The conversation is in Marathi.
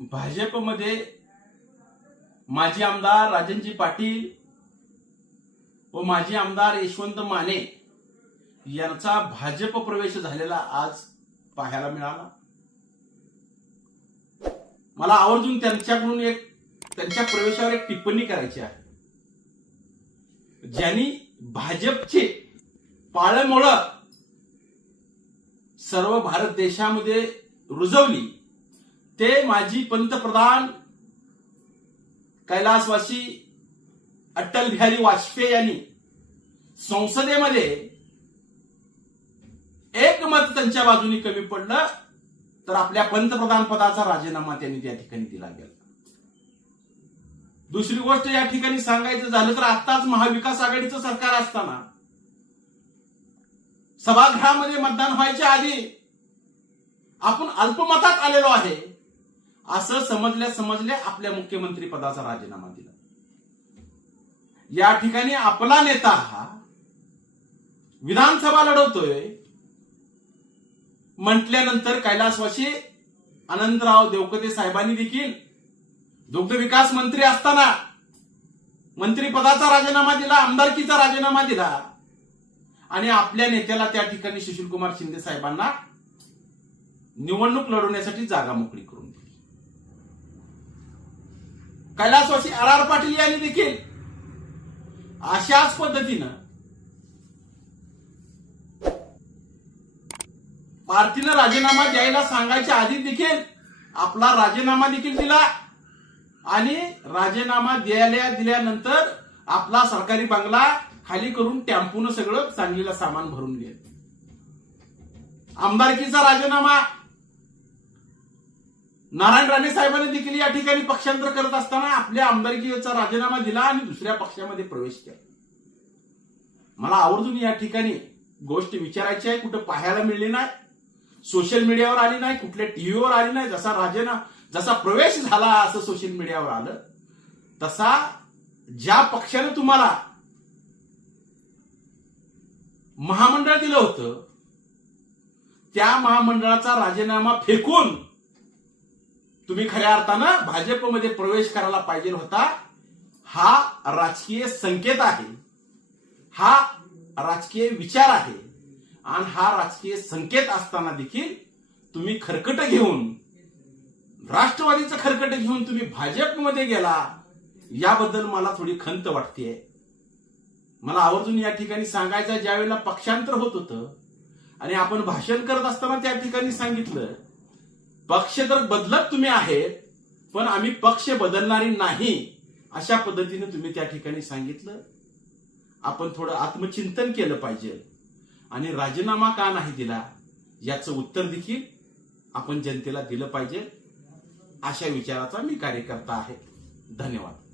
भाजपमध्ये माजी आमदार राजनजी पाटील व माजी आमदार यशवंत माने यांचा भाजप प्रवेश झालेला आज पाहायला मिळाला. मला आवर्जून त्यांच्याकडून एक त्यांच्या प्रवेशावर एक टिप्पणी करायची आहे. ज्यांनी भाजपचे पाळंमुळं सर्व भारत देशामध्ये रुजवली ते माजी पंतप्रधान कैलासवासी अटल बिहारी वाजपेयी यांनी संसदेमध्ये एक मत त्यांच्या बाजूनी कमी पडलं तर आपल्या पंतप्रधान पदाचा राजीनामा त्यांनी त्या ठिकाणी दिला गेला. दुसरी गोष्ट या ठिकाणी सांगायचं झालं तर आत्ताच महाविकास आघाडीचं सरकार असताना सभागृहामध्ये मतदान व्हायच्या आधी आपण अल्पमतात आलेलो आहे. असं समजल्या समजल्या आपल्या मुख्यमंत्री पदाचा राजीनामा दिला. या ठिकाणी आपला नेता हा विधानसभा लढवतोय. म्हटल्यानंतर कैलासवाशी आनंदराव देवकते साहेबांनी देखील दुग्ध विकास मंत्री असताना मंत्रीपदाचा राजीनामा दिला आमदारकीचा राजीनामा दिला. आणि आपल्या नेत्याला त्या ठिकाणी सुशीलकुमार शिंदे साहेबांना निवडणूक लढवण्यासाठी जागा मोकळी करून कैलासवासी आर आर पाटील यांनी देखील अशाच पद्धतीनं पार्टीनं राजीनामा द्यायला सांगायच्या आधी देखील आपला राजीनामा देखील दिला आणि राजीनामा द्यायला दिल्यानंतर आपला सरकारी बंगला खाली करून टेम्पून सगळं सांगलीला सामान भरून गेलं आमदारकीचा राजीनामा नारायण राणे साहेबांनी देखील या ठिकाणी पक्षांतर करत असताना आपल्या आमदारकीचा राजीनामा दिला आणि दुसऱ्या पक्षामध्ये प्रवेश केला. मला आवर्जून या ठिकाणी गोष्ट विचारायची आहे कुठं पाहायला मिळली नाही सोशल मीडियावर आली नाही कुठल्या टीव्हीवर आली नाही जसा राजेना जसा प्रवेश झाला असं सोशल मीडियावर आलं तसा ज्या पक्षाने तुम्हाला महामंडळ दिलं होतं त्या महामंडळाचा राजीनामा फेकून तुम्ही खऱ्या अर्थानं भाजपमध्ये प्रवेश करायला पाहिजे होता हा राजकीय संकेत आहे. हा राजकीय विचार आहे. आणि हा राजकीय संकेत असताना देखील तुम्ही खरकट घेऊन राष्ट्रवादीचं खरकट घेऊन तुम्ही भाजपमध्ये गेला याबद्दल मला थोडी खंत वाटते मला आवर्जून या ठिकाणी सांगायचं ज्यावेळेला पक्षांतर होत होतं आणि आपण भाषण करत असताना त्या ठिकाणी सांगितलं पक्ष तर बदलत तुम्ही आहेत पण आम्ही पक्ष बदलणारी नाही अशा पद्धतीने तुम्ही त्या ठिकाणी सांगितलं. आपण थोडं आत्मचिंतन केलं पाहिजे. आणि राजीनामा का नाही दिला याचं उत्तर देखील आपण जनतेला दिलं पाहिजे. अशा विचाराचा मी कार्यकर्ता आहे. धन्यवाद.